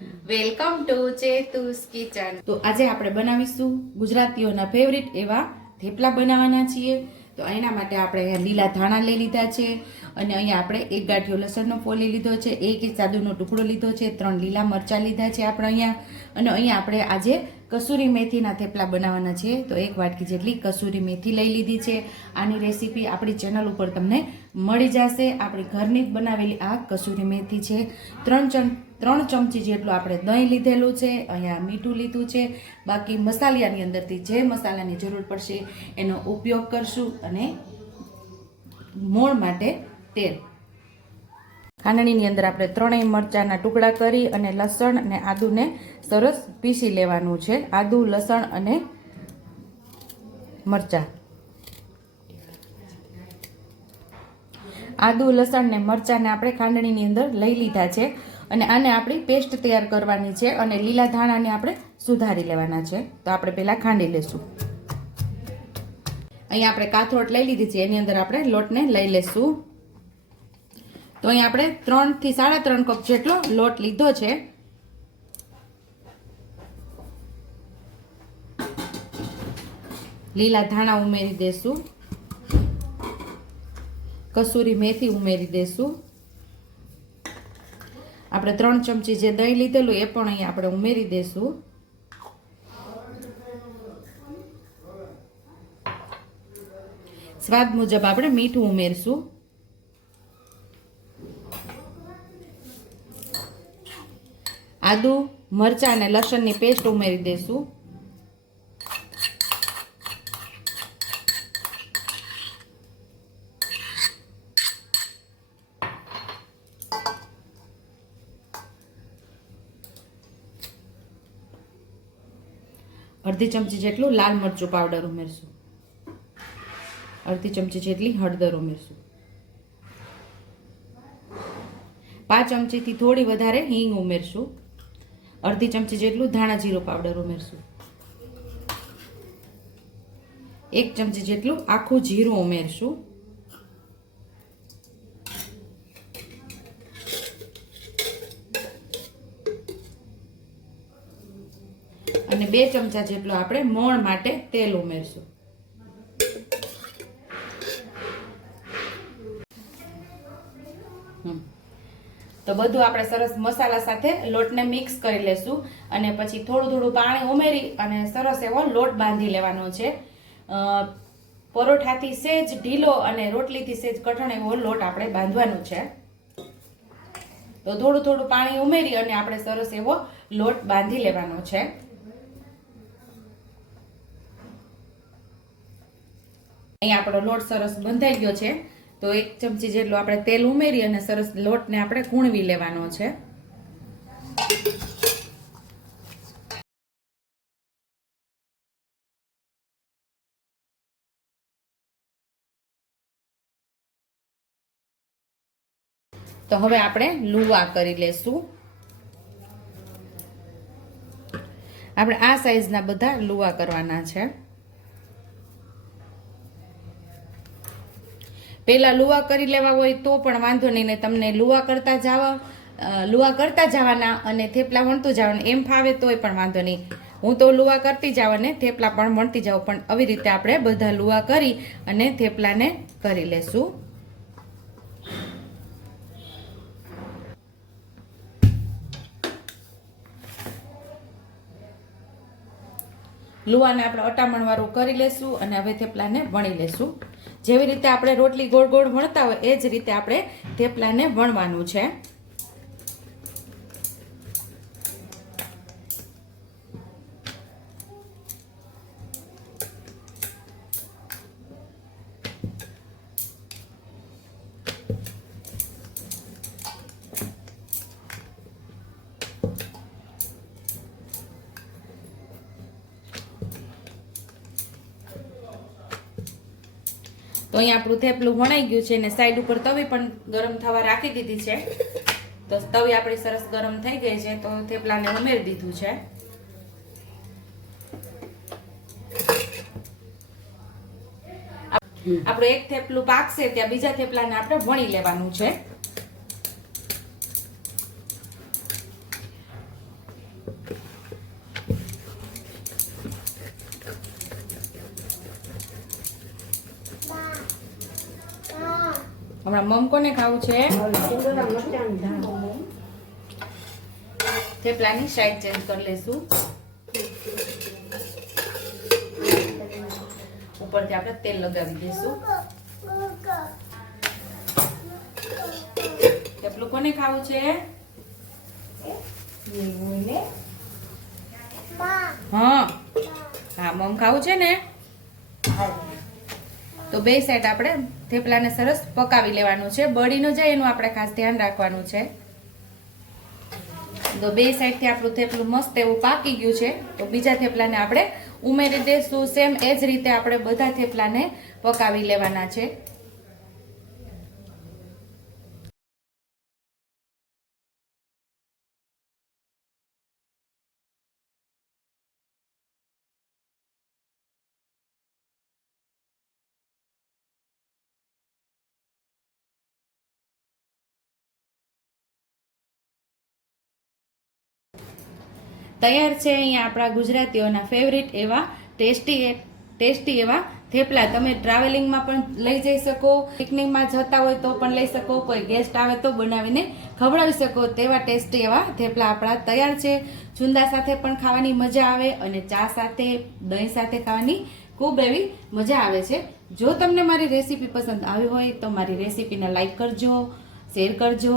Welcome to ચેતુસ kitchen. તો આજે આપણે બનાવીશું ગુજરાતીઓના ફેવરિટ એવા થેપલા બનાવવાના છીએ. તો એના માટે આપણે લીલા ધાણા લઈ લીધા છે અને અહીંયા આપણે એક ગાંઠિયો લસણનો ફોલી લીધો છે, એક ઇંચ સાદુનો ટુકડો લીધો છે, ત્રણ લીલા મરચાં લીધા છે આપણે અહીંયા. અને અહીંયા આપણે આજે કસૂરી મેથીના થેપલા બનાવવાના છે. તો એક વાટકી જેટલી કસૂરી મેથી લઈ લીધી છે. આની રેસીપી આપણી ચેનલ ઉપર તમને મળી જશે. આપણી ઘરની બનાવેલી આ કસૂરી મેથી છે. ત્રણ ચમ, ત્રણ ચમચી જેટલું આપણે દહીં લીધેલું છે, અહીંયા મીઠું લીધું છે. બાકી મસાલિયાની અંદરથી જે મસાલાની જરૂર પડશે એનો ઉપયોગ કરશું અને મોળ માટે તેલ. ખાંડણીની અંદર આપણે ત્રણેય મરચાંના ટુકડા કરી અને લસણ અને આદુને સરસ પીસી લેવાનું છે. આદુ, લસણ અને મરચાં. આદુ, લસણ ને મરચાંને આપણે ખાંડણીની અંદર લઈ લીધા છે અને આને આપણી પેસ્ટ તૈયાર કરવાની છે અને લીલા ધાણાને આપણે સુધારી લેવાના છે. તો આપણે પહેલાં ખાંડી લેશું. અહીંયા આપણે કાથરોટ લઈ લીધી છે. એની અંદર આપણે લોટને લઈ લેશું. તો અહીં આપણે ત્રણથી સાડા ત્રણ કપ જેટલો લોટ લીધો છે. લીલા ધાણા ઉમેરી દેશું. કસૂરી મેથી ઉમેરી દેશું. આપણે ત્રણ ચમચી જે દહીં લીધેલું એ પણ અહીં આપણે ઉમેરી દેશું. સ્વાદ મુજબ આપણે મીઠું ઉમેરશું. આદુ, મરચાં અને લસણની પેસ્ટ ઉમેરી દેશું. અડધી ચમચી જેટલું લાલ મરચું પાવડર ઉમેરશું. અડધી ચમચી જેટલી હળદર ઉમેરશું. પાંચ ચમચીથી થોડી વધારે હિંગ ઉમેરશું. અડધી ચમચી જેટલું ધાણા જીરું પાવડર ઉમેરશું. એક ચમચી જેટલું આખું જીરું ઉમેરશું. અને બે ચમચા જેટલું આપણે મોણ માટે તેલ ઉમેરશું. હમ. તો બધું આપણે સરસ મસાલા સાથે લોટને મિક્સ કરી લેશું. અને પછી થોડું થોડું પાણી ઉમેરી અને સરસ એવો લોટ બાંધી લેવાનો છે. પરોઠાથી સેજ, ઢીલો અને રોટલીથી સેજ કઠણ એવો લોટ આપણે બાંધવાનો છે. તો થોડું થોડું પાણી ઉમેરી અને આપણે સરસ એવો લોટ બાંધી લેવાનો છે. અહીંયા આપણો લોટ સરસ બંધાઈ ગયો છે. તો એક ચમચી જેટલું આપણે તેલ ઉમેરી અને સરસ લોટને આપણે કૂણવી લેવાનો છે. તો હવે આપણે લુવા કરી લેશું. આપણે આ સાઈઝના બધા લુવા કરવાના છે. પહેલા લુવા કરી લેવા હોય તો પણ વાંધો નહીં, ને તમને લુવા કરતા જવા લુવા કરતા જવાના અને થેપલા વણતું જવાનું એમ ફાવે તોય પણ વાંધો નહીં. હું તો લુવા કરતી જાઉં અને થેપલા પણ વણતી જાઉં, પણ આવી રીતે આપણે બધા લુવા કરી અને થેપલાને કરી લેશું. લુવાને આપણે અટામણવાળું કરી લેશું અને હવે થેપલાને વણી લેશું. જેવી રીતે આપણે રોટલી ગોળ ગોળ વણતા હોય, એ જ રીતે આપણે થેપલાને વણવાનું છે. તો અહીંયા આપણું થેપલું વણાઈ ગયું છે અને સાઈડ ઉપર તવી પણ ગરમ થવા રાખી દીધી છે. તો તવી આપણી સરસ ગરમ થઈ ગઈ છે, તો થેપલાને ઉમેરી દીધું છે. આપણું એક થેપલું પાકશે, ત્યાં બીજા થેપલાને આપણે વણી લેવાનું છે. હમણાં મમ કોને ખાવું છે? થેપલાની સાઈડ ચેન્જ કરી લેશું. ઉપરથી આપણે તેલ લગાવી દઈશું. થેપલું કોને ખાવું છે? હા. હા, મમ ખાવું છે ને? તો બે સાઈડ આપણે થેપલાને સરસ પકાવી લેવાનું છે. બળી ન જાય એનું આપણે ખાસ ધ્યાન રાખવાનું છે. તો બે સાઈડથી આપણું થેપલું મસ્ત એવું પાકી ગયું છે. તો બીજા થેપલાને આપણે ઉમેરી દઈશું. સેમ એ જ રીતે આપણે બધા થેપલાને પકાવી લેવાના છે. તૈયાર છે અહીંયા આપણા ગુજરાતીઓના ફેવરિટ એવા ટેસ્ટી ટેસ્ટી એવા થેપલા. તમે ટ્રાવેલિંગમાં પણ લઈ જઈ શકો પિકનિકમાં જતા હોય તો પણ લઈ શકો, કોઈ ગેસ્ટ આવે તો બનાવીને ખવડાવી શકો તેવા ટેસ્ટી એવા થેપલા આપણા તૈયાર છે. ચુંદા સાથે પણ ખાવાની મજા આવે અને ચા સાથે, દહીં સાથે ખાવાની ખૂબ એવી મજા આવે છે. જો તમને મારી રેસીપી પસંદ આવી હોય તો મારી રેસીપીને લાઈક કરજો શેર કરજો.